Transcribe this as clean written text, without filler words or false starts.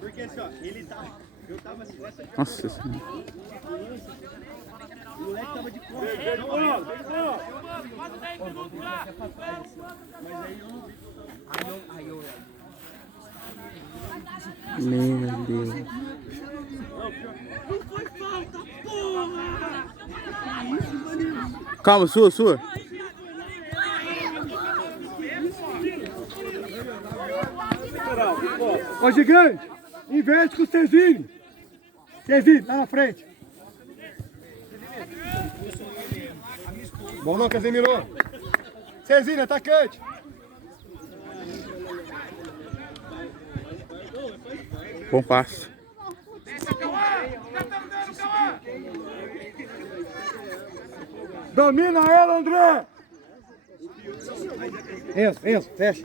Porque assim, ó, ele tá. Eu tava assim, nessa de Nossa senhora. o moleque tava de costas. Quase 10 minutos lá. Mas aí eu não vi. Meu Deus. Não foi falta, porra! Calma, sua. Ô, gigante, inverte com o Cezinho. Cezinho, tá na frente. Bom não, Casemiro. Cezinho, atacante. Bom passo. Domina ela, André. Enzo, fecha.